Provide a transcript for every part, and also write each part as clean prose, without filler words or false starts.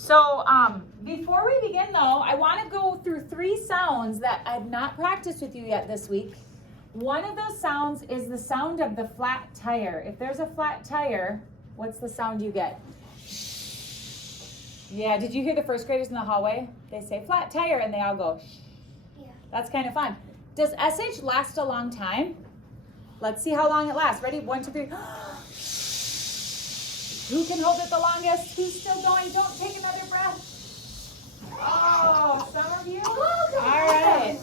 So before we begin though, I want to go through 3 sounds that I've not practiced with you yet this week. One of those sounds is the sound of the flat tire. If there's a flat tire, what's the sound you get? Yeah, did you hear the first graders in the hallway? They say flat tire and they all go shh. Yeah. That's kind of fun. Does SH last a long time? Let's see how long it lasts. Ready? 1, 2, 3. Who can hold it the longest? Who's still going? Don't take another breath. Oh, some of you? All right.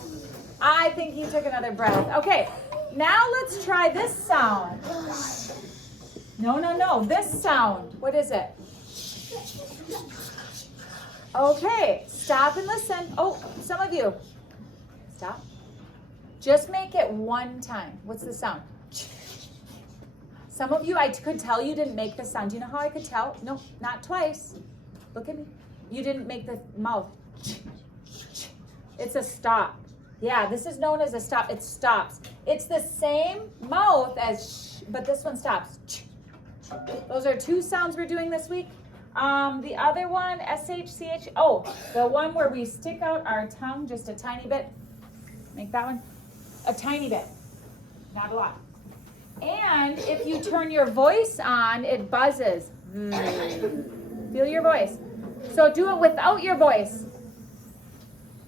I think you took another breath. Okay, now let's try this sound. No. This sound. What is it? Okay, stop and listen. Oh, some of you. Stop. Just make it 1 time. What's the sound? Some of you, I could tell you didn't make the sound. Do you know how I could tell? No, not twice. Look at me. You didn't make the mouth. It's a stop. Yeah, this is known as a stop. It stops. It's the same mouth as but this one stops. Those are 2 sounds we're doing this week. The other one, SH, CH. Oh, the one where we stick out our tongue just a tiny bit. Make that one a tiny bit, not a lot. And if you turn your voice on, it buzzes. Feel your voice. So do it without your voice.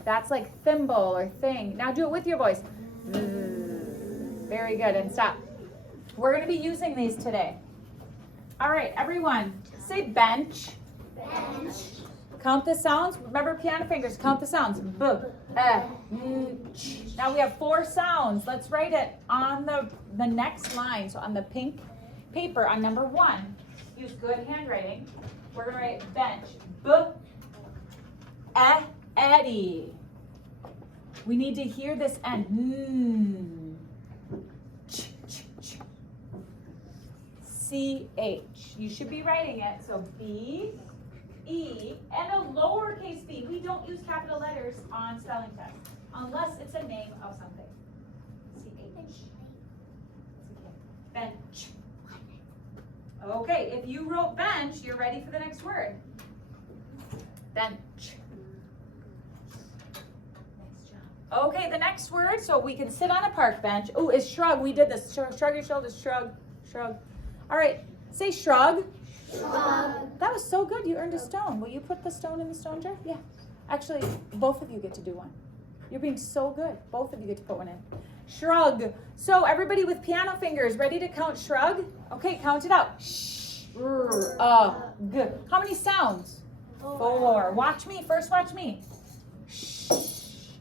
That's like thimble or thing. Now do it with your voice. Very good, and stop. We're going to be using these today. All right, everyone, say bench. Bench. Count the sounds. Remember piano fingers. Count the sounds. B, ch. Now we have 4 sounds. Let's write it on the next line. So on the pink paper on number 1. Use good handwriting. We're going to write bench. B, Eddie. We need to hear this end. Ch, ch, ch. CH. You should be writing it. So B, E, and a lowercase b. We don't use capital letters on spelling tests unless it's a name of something. CH. Bench. Okay, if you wrote bench, you're ready for the next word. Bench. Okay, the next word, so we can sit on a park bench. Oh, is shrug. We did this. Shrug your shoulders. Shrug. Shrug. All right, say shrug. Shrug. That was so good. You earned a stone. Will you put the stone in the stone jar? Yeah. Actually, both of you get to do one. You're being so good. Both of you get to put one in. Shrug. So everybody with piano fingers, ready to count shrug? Okay, count it out. Sh, g. How many sounds? 4. Watch me. First, watch me. Shh.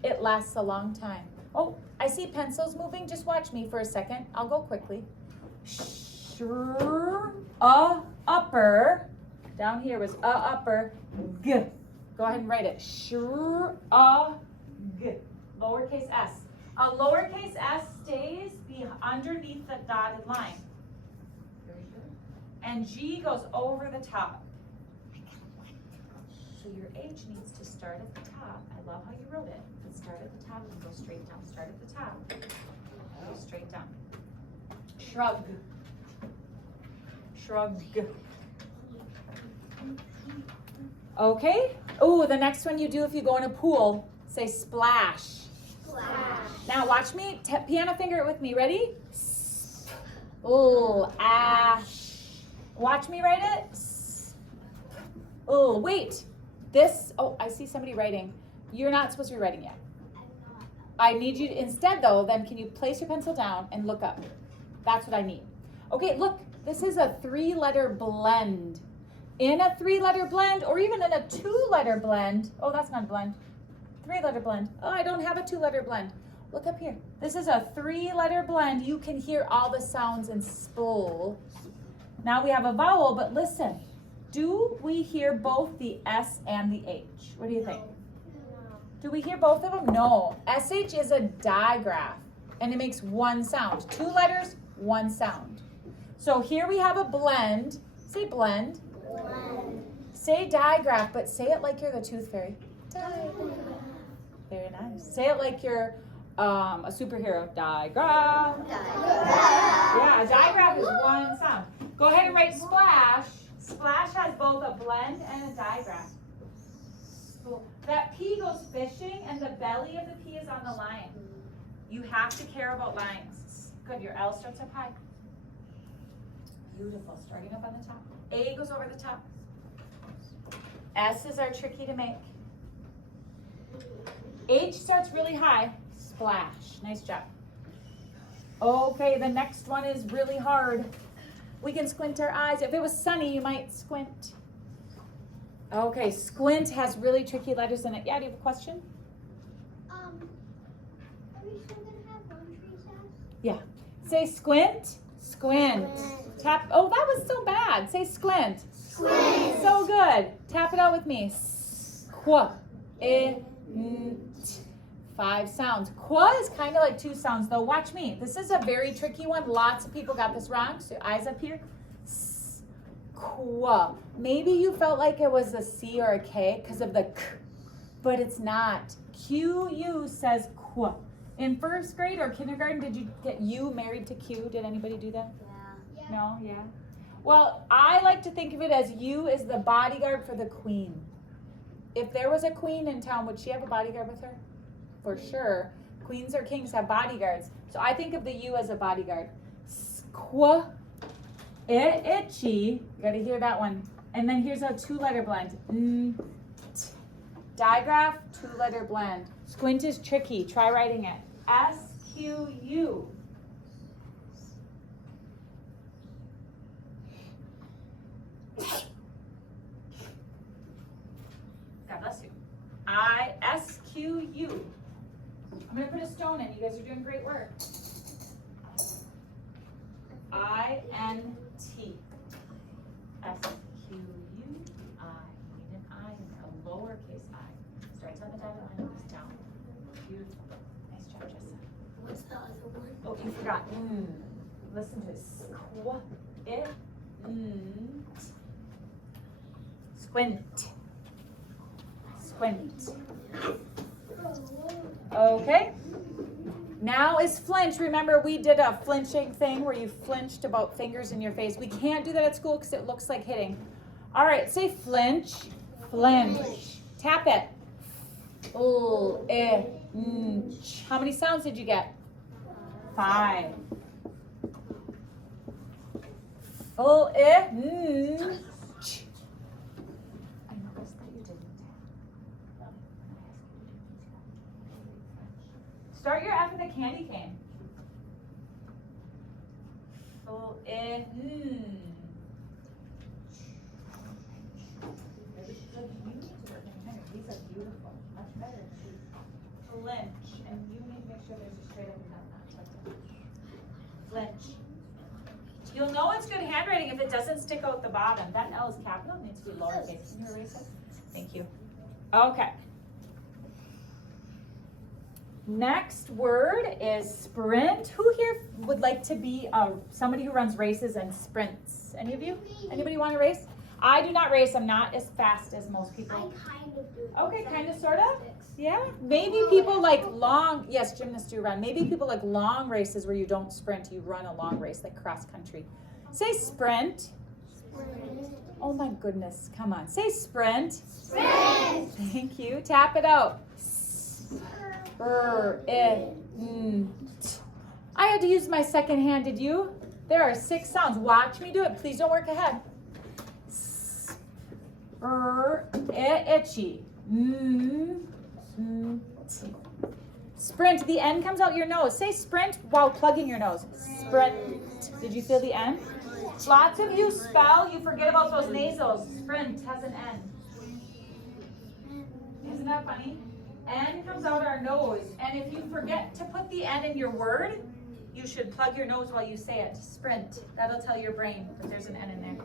It lasts a long time. Oh, I see pencils moving. Just watch me for a second. I'll go quickly. Upper. Down here was upper. G. Go ahead and write it. G. Lowercase s. A lowercase s stays underneath the dotted line. And G goes over the top. So your H needs to start at the top. I love how you wrote it. Start at the top and go straight down. Start at the top. Go straight down. Shrug. Shrug. Okay. Oh, the next one you do if you go in a pool, say splash. Splash. Now watch me. Piano finger it with me. Ready? Oh, ash. Watch me write it. Oh, wait. This. Oh, I see somebody writing. You're not supposed to be writing yet. I need you to, instead though, then can you place your pencil down and look up? That's what I need. Okay, look, this is a 3-letter blend. In a 3-letter blend, or even in a 2-letter blend. Oh, that's not a blend. 3-letter blend. Oh, I don't have a 2-letter blend. Look up here. This is a 3-letter blend. You can hear all the sounds in spool. Now we have a vowel, but listen. Do we hear both the S and the H? What do you think? Do we hear both of them? No. SH is a digraph, and it makes 1 sound. 2 letters, 1 sound. So here we have a blend. Say blend. Blend. Say digraph, but say it like you're the tooth fairy. Digraph. Very nice. Say it like you're a superhero. Digraph. Yeah, a digraph is 1 sound. Go ahead and write splash. Splash has both a blend and a digraph. Cool. That P goes fishing, and the belly of the P is on the line. You have to care about lines. Good, your L starts up high. Beautiful, starting up on the top. A goes over the top. S's are tricky to make. H starts really high. Splash. Nice job. Okay, the next one is really hard. We can squint our eyes. If it was sunny, you might squint. Okay, squint has really tricky letters in it. Yeah, do you have a question? Are we still gonna have lunch recess? Yeah. Say squint. Squint. Tap. Oh, that was so bad. Say squint. Squint. So good. Tap it out with me. Squa. Int. 5 sounds. Qua is kind of like 2 sounds though. Watch me. This is a very tricky one. Lots of people got this wrong. So eyes up here. Qua. Maybe you felt like it was a C or a K because of the K, but it's not. Q-U says qua. In first grade or kindergarten, did you get U married to Q? Did anybody do that? Yeah. No? Yeah? Well, I like to think of it as U is the bodyguard for the queen. If there was a queen in town, would she have a bodyguard with her? For sure. Queens or kings have bodyguards. So I think of the U as a bodyguard. Squa, itchy. You gotta hear that one. And then here's a 2-letter blend. Digraph, 2-letter blend. Squint is tricky. Try writing it. S-Q-U. God bless you. I-S-Q-U. I'm going to put a stone in. You guys are doing great work. I-N-T. S-Q-U-I. Need an I in there. A lowercase I. Starts on the dotted line and goes down. Beautiful. Nice job, Jessa. What's the other word? Oh, you forgot. Listen to it. Squint. Squint. Okay. Now is flinch. Remember, we did a flinching thing where you flinched about fingers in your face. We can't do that at school because it looks like hitting. All right, say flinch. Flinch. Tap it. How many sounds did you get? 5. Start your F with a candy cane. These are beautiful. Much better. Flinch. And you need to make sure there's a straight up and down, not tucked in. Flinch. You'll know it's good handwriting if it doesn't stick out the bottom. That L is capital. It needs to be lowercase. Can you erase it? Thank you. Okay. Next word is sprint. Who here would like to be somebody who runs races and sprints? Any of you? Anybody want to race? I do not race. I'm not as fast as most people. I kind of do. Okay, kind of, sort of? Yeah. Maybe people like long, yes, gymnasts do run. Maybe people like long races where you don't sprint, you run a long race like cross country. Say sprint. Sprint. Oh my goodness, come on. Say sprint. Sprint. Thank you. Tap it out. I had to use my second hand, did you? There are 6 sounds. Watch me do it. Please don't work ahead. Itchy. Sprint. The N comes out your nose. Say sprint while plugging your nose. Sprint. Did you feel the N? Lots of you spell, you forget about those nasals. Sprint has an N. Isn't that funny? N comes out our nose. And if you forget to put the N in your word, you should plug your nose while you say it. Sprint. That'll tell your brain that there's an N in there.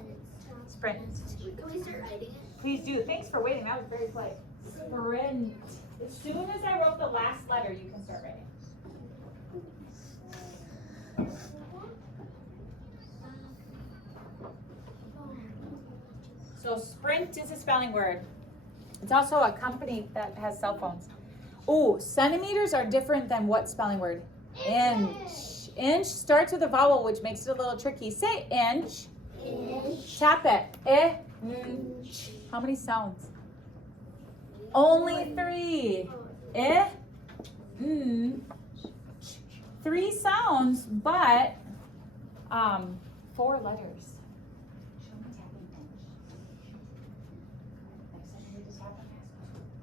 Sprint. Can we start writing it? Please do. Thanks for waiting. That was very polite. Sprint. As soon as I wrote the last letter, you can start writing. So sprint is a spelling word. It's also a company that has cell phones. Oh, centimeters are different than what spelling word? Inch. Inch starts with a vowel, which makes it a little tricky. Say inch. Inch. Tap it. Inch. How many sounds? Only 3. Eh, 3 sounds, but 4 letters. Show me tapping.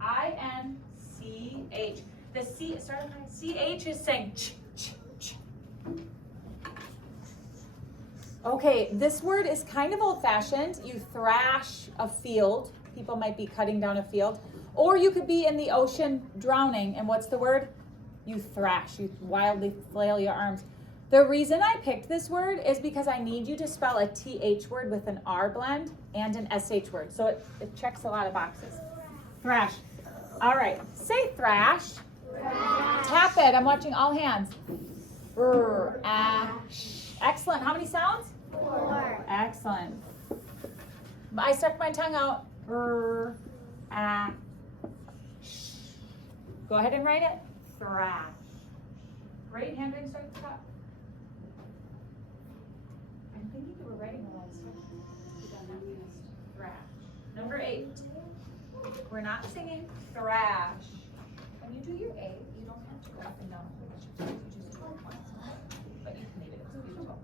I-N-C-H. The C, start with C-H is saying ch, ch, ch. Okay, this word is kind of old-fashioned. You thrash a field. People might be cutting down a field. Or you could be in the ocean drowning. And what's the word? You thrash. You wildly flail your arms. The reason I picked this word is because I need you to spell a TH word with an R blend and an SH word. So it checks a lot of boxes. Thrash. All right. Say thrash. Thrash. Tap it. I'm watching all hands. Excellent. How many sounds? 4. Excellent. I stuck my tongue out. Go ahead and write it. Thrash. Great. Handwriting start at the top. I'm thinking you were writing a lot of stuff. You done that fast. Thrash. Number 8. We're not singing. Thrash. When you do your A, you don't have to go up and down. You just do it once. But you can leave it. It's beautiful.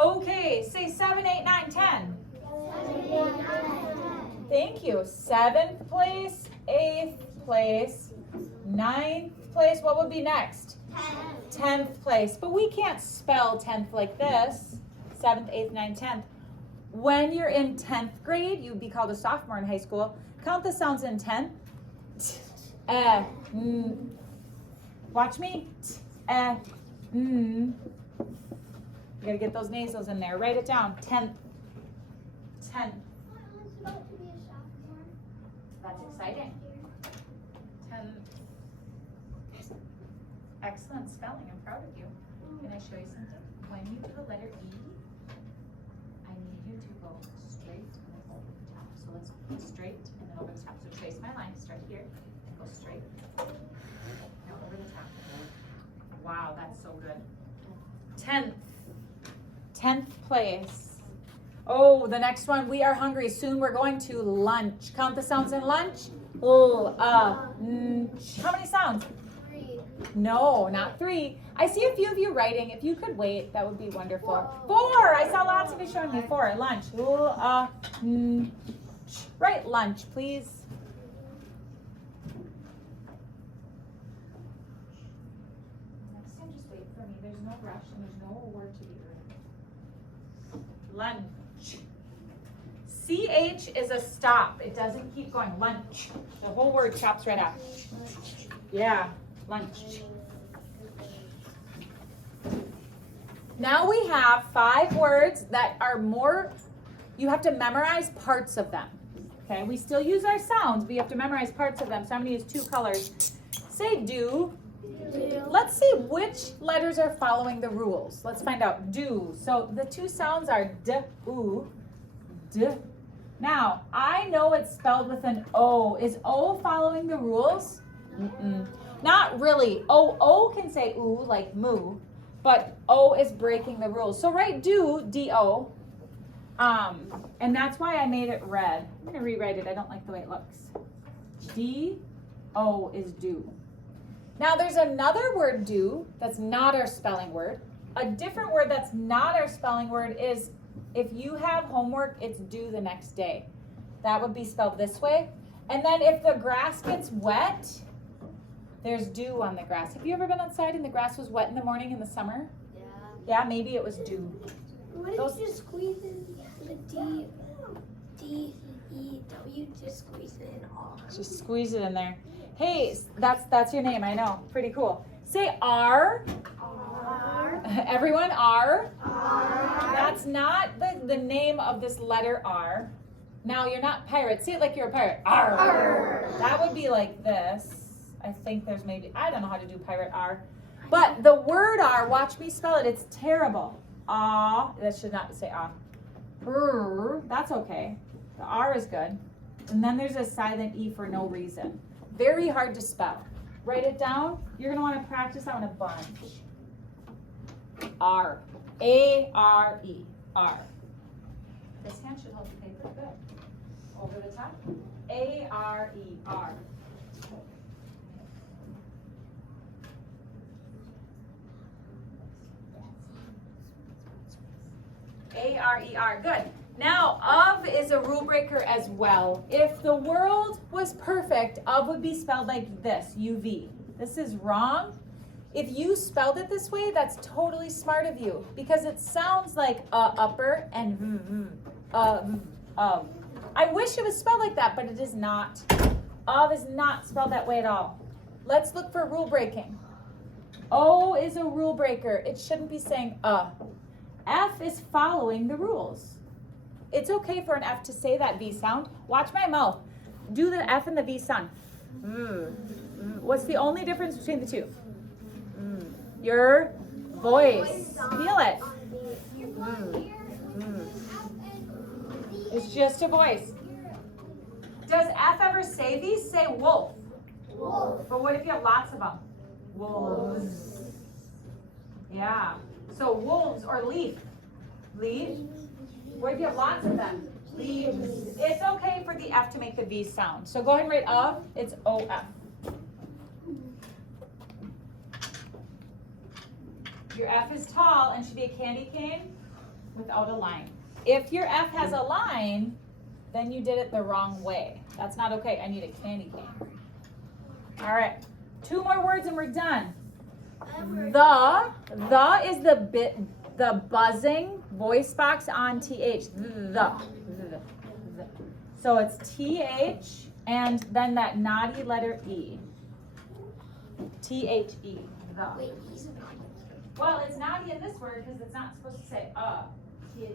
Okay, say 7, 8, 9, 10. 7, 8, 9, 10. Thank you. 7th place, 8th place, 9th place. What would be next? 10th place. But we can't spell 10th like this. 7th, 8th, 9th, 10th. When you're in 10th grade, you'd be called a sophomore in high school. Count the sounds in 10. Watch me. You gotta get those nasals in there. Write it down. 10th. 10th. It's about to be a sophomore. That's exciting. 10th. Excellent spelling. I'm proud of you. Can I show you something? When you do the letter E, I need you to go straight and then over the top. So let's go straight and then over the top. So trace my line. Start here and go straight. Now over the top. Wow, that's so good. 10th. 10th place. Oh, the next one. We are hungry. Soon we're going to lunch. Count the sounds in lunch. How many sounds? 3. No, not 3. I see a few of you writing. If you could wait, that would be wonderful. 4. I saw lots of you showing me 4. Lunch. Write lunch, please. Next time, just wait for me. There's no rush and there's no word to be written. Lunch. CH is a stop. It doesn't keep going. Lunch. The whole word chops right out. Yeah, lunch. Now we have 5 words that are more, you have to memorize parts of them. Okay, we still use our sounds, but you have to memorize parts of them. So I'm going to use 2 colors. Say do. Let's see which letters are following the rules. Let's find out. Do. So the 2 sounds are d, oo, d. Now, I know it's spelled with an O. Is O following the rules? Not really. O can say oo, like moo, but O is breaking the rules. So write do, D-O, and that's why I made it red. I'm going to rewrite it. I don't like the way it looks. D-O is do. Now, there's another word do that's not our spelling word. A different word that's not our spelling word is, if you have homework, it's due the next day. That would be spelled this way. And then if the grass gets wet, there's dew on the grass. Have you ever been outside and the grass was wet in the morning in the summer? Yeah. Yeah, maybe it was dew. What if you just squeeze in the D-E-W, just squeeze it in all? Just squeeze it in there. Hey, that's your name, I know. Pretty cool. Say R. R. Everyone, R. R. That's not the name of this letter R. Now, you're not pirate. Say it like you're a pirate. R. R. That would be like this. I think there's maybe, I don't know how to do pirate R. But the word R, watch me spell it. It's terrible. Ah. That should not say ah. That's okay. The R is good. And then there's a silent E for no reason. Very hard to spell. Write it down. You're going to want to practice that one a bunch. R. A-R-E. R. This hand should hold the paper. Good. Over the top. A-R-E. R. R-E-R. Good. Now, of is a rule breaker as well. If the world was perfect, of would be spelled like this, U-V. This is wrong. If you spelled it this way, that's totally smart of you because it sounds like upper and of. I wish it was spelled like that, but it is not. Of is not spelled that way at all. Let's look for rule breaking. O is a rule breaker. It shouldn't be saying F is following the rules. It's okay for an F to say that V sound. Watch my mouth. Do the F and the V sound. What's the only difference between the two? Your voice. Feel it. It's just a voice. Does F ever say these? Say wolf. Wolf. But what if you have lots of them? Wolves. Yeah. So wolves or leaf. Leaf. What if you have lots of them? Leaves. It's okay for the F to make the V sound. So go ahead and write of. It's O-F. Your F is tall and should be a candy cane without a line. If your F has a line, then you did it the wrong way. That's not okay. I need a candy cane. All right. 2 more words and we're done. The is the buzzing voice box on TH. The. So it's TH and then that naughty letter E. THE. The. Wait, he's a Well, it's naughty in this word because it's not supposed to say THE.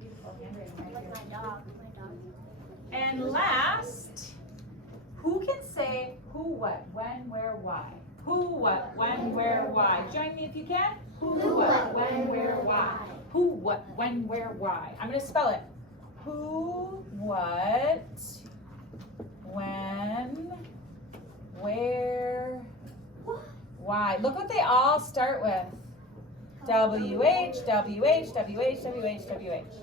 Beautiful handwriting right like here. my dog. And last, who can say who, what, when, where, why? Who, what, when, where, why? Join me if you can. Who, what, when, where, why? Who, what, when, where, why? I'm going to spell it. Who, what, when, where, why? Look what they all start with. WH, WH, WH, WH, WH.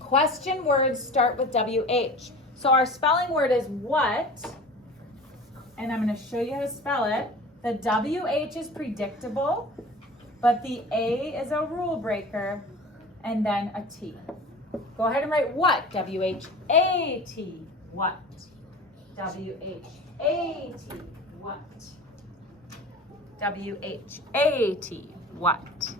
Question words start with WH. So our spelling word is what, and I'm going to show you how to spell it. The WH is predictable, but the A is a rule breaker, and then a T. Go ahead and write what, W-H-A-T, what. W-H-A-T, what. W-H-A-T, what.